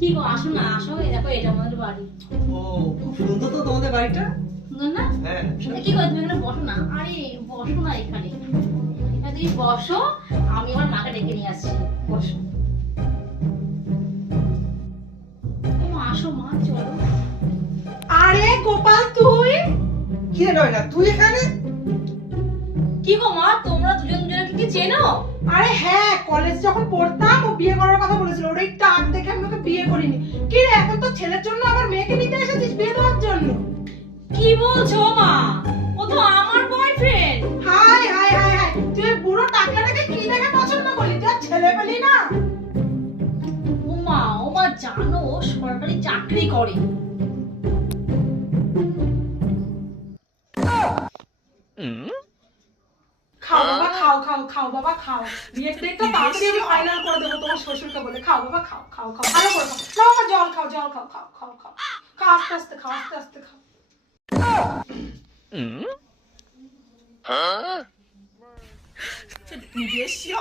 কি গো, আসো না, আসো। এই দেখো, এটা আমাদের বাড়ি। ও, খুব সুন্দর তো তোমাদের বাড়িটা। সুন্দর না? হ্যাঁ। কি করো তুমি এখানে? বসো না। আরে বসো না এখানে। এখানে তুমি বসো, আমি আমার মাকে ডেকে নিয়ে আসছি। বসো। ও মা, আসো মা, চলো। আরে গোপাল, তুই? কি রে নয়না, তুই এখানে? কি গো মা, তোমরা দুজন দুজনকে কি চেনো? আরে হ্যাঁ, কলেজ যখন পড়তাম ও বিয়ে করার কথা বলেছিল, ওর এই টাক দেখে আমি ওকে বিয়ে করিনি। কি রে, এখন তো ছেলের জন্য আবার মেয়েকে নিতে এসেছিস বিয়ে দেওয়ার জন্য? কি বলছো মা? ও তো আমার boyfriend. High high high high, তুই ওই বুড়ো টাকলাটাকে কি দেখে পছন্দ করলি? তুই আর ছেলে পেলি না? ও মা জানো, ও সরকারি চাকরি করে। খাও বাবা, খাও খাও খাও বাবা, খাও। বিয়ের ডেটটা তাড়াতাড়ি আমি ফাইনাল করে দেবো তোমার শ্বশুরকে বলে। খাও বাবা, খাও খাও খাও, ভালো করে খাও। নাও বাবা, জল খাও, জল খাও, খাও খাও খাও খাও, আস্তে আস্তে খাও, আস্তে আস্তে খাও।你别笑。